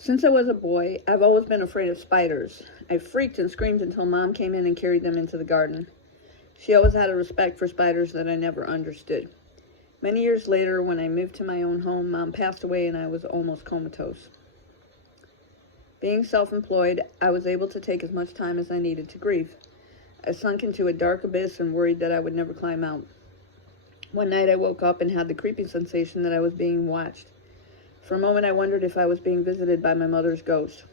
Since I was a boy, I've always been afraid of spiders. I freaked and screamed until Mom came in and carried them into the garden. She always had a respect for spiders that I never understood. Many years later, when I moved to my own home, Mom passed away and I was almost comatose. Being self-employed, I was able to take as much time as I needed to grieve. I sunk into a dark abyss and worried that I would never climb out. One night I woke up and had the creepy sensation that I was being watched. For a moment I wondered if I was being visited by my mother's ghost.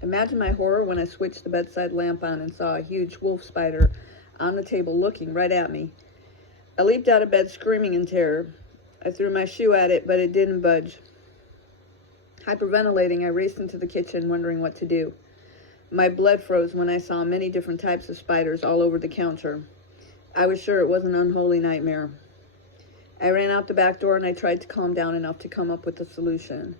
Imagine my horror when I switched the bedside lamp on and saw a huge wolf spider on the table looking right at me. I leaped out of bed screaming in terror. I threw my shoe at it, but it didn't budge. Hyperventilating, I raced into the kitchen wondering what to do. My blood froze when I saw many different types of spiders all over the counter. I was sure it was an unholy nightmare. I ran out the back door and I tried to calm down enough to come up with a solution.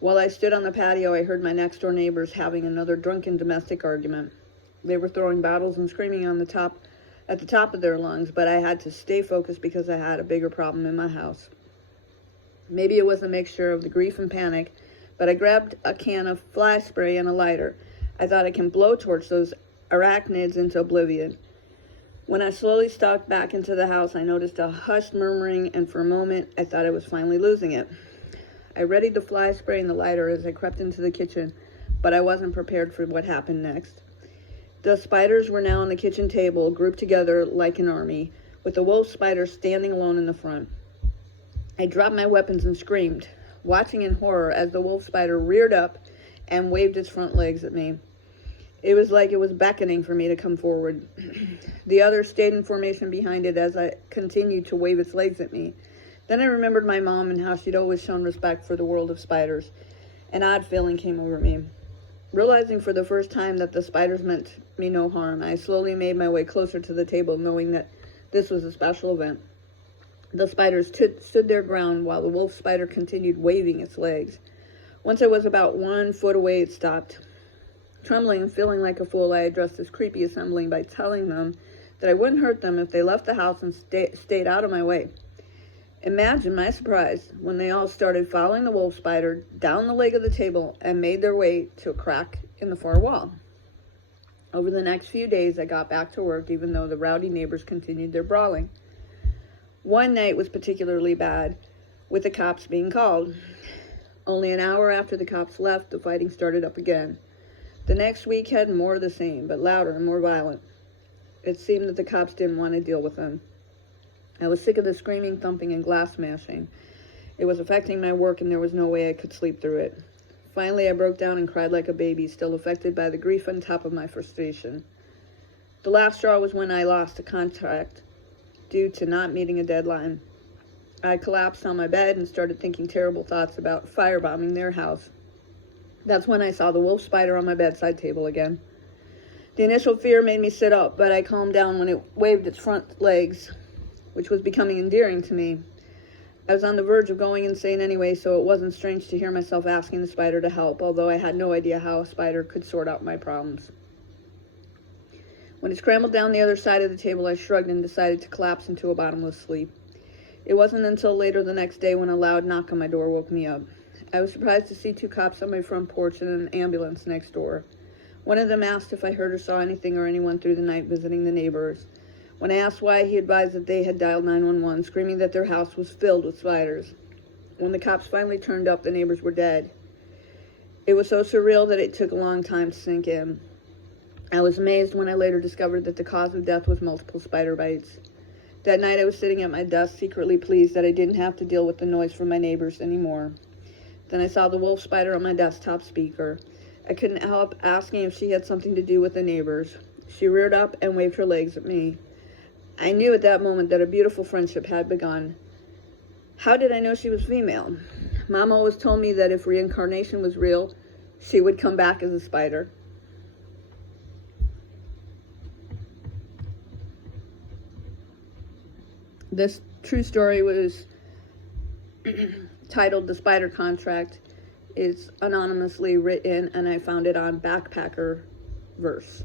While I stood on the patio, I heard my next door neighbors having another drunken domestic argument. They were throwing bottles and screaming at the top of their lungs, but I had to stay focused because I had a bigger problem in my house. Maybe it was a mixture of the grief and panic, but I grabbed a can of fly spray and a lighter. I thought I can blowtorch those arachnids into oblivion. When I slowly stalked back into the house, I noticed a hushed murmuring, and for a moment, I thought I was finally losing it. I readied the fly spray and the lighter as I crept into the kitchen, but I wasn't prepared for what happened next. The spiders were now on the kitchen table, grouped together like an army, with the wolf spider standing alone in the front. I dropped my weapons and screamed, watching in horror as the wolf spider reared up and waved its front legs at me. It was like it was beckoning for me to come forward. The others stayed in formation behind it as I continued to wave its legs at me. Then I remembered my mom and how she'd always shown respect for the world of spiders. An odd feeling came over me. Realizing for the first time that the spiders meant me no harm, I slowly made my way closer to the table, knowing that this was a special event. The spiders stood their ground while the wolf spider continued waving its legs. Once I was about 1 foot away, it stopped. Trembling and feeling like a fool, I addressed this creepy assembly by telling them that I wouldn't hurt them if they left the house and stayed out of my way. Imagine my surprise when they all started following the wolf spider down the leg of the table and made their way to a crack in the far wall. Over the next few days, I got back to work even though the rowdy neighbors continued their brawling. One night was particularly bad, with the cops being called. Only an hour after the cops left, the fighting started up again. The next week had more of the same, but louder and more violent. It seemed that the cops didn't want to deal with them. I was sick of the screaming, thumping, and glass smashing. It was affecting my work, and there was no way I could sleep through it. Finally, I broke down and cried like a baby, still affected by the grief on top of my frustration. The last straw was when I lost a contract due to not meeting a deadline. I collapsed on my bed and started thinking terrible thoughts about firebombing their house. That's when I saw the wolf spider on my bedside table again. The initial fear made me sit up, but I calmed down when it waved its front legs, which was becoming endearing to me. I was on the verge of going insane anyway, so it wasn't strange to hear myself asking the spider to help, although I had no idea how a spider could sort out my problems. When it scrambled down the other side of the table, I shrugged and decided to collapse into a bottomless sleep. It wasn't until later the next day when a loud knock on my door woke me up. I was surprised to see 2 cops on my front porch and an ambulance next door. One of them asked if I heard or saw anything or anyone through the night visiting the neighbors. When I asked why, he advised that they had dialed 911, screaming that their house was filled with spiders. When the cops finally turned up, the neighbors were dead. It was so surreal that it took a long time to sink in. I was amazed when I later discovered that the cause of death was multiple spider bites. That night I was sitting at my desk, secretly pleased that I didn't have to deal with the noise from my neighbors anymore. Then I saw the wolf spider on my desktop speaker. I couldn't help asking if she had something to do with the neighbors. She reared up and waved her legs at me. I knew at that moment that a beautiful friendship had begun. How did I know she was female? Mom always told me that if reincarnation was real, she would come back as a spider. This true story was titled The Spider Contract. It's anonymously written, and I found it on backpackerverse.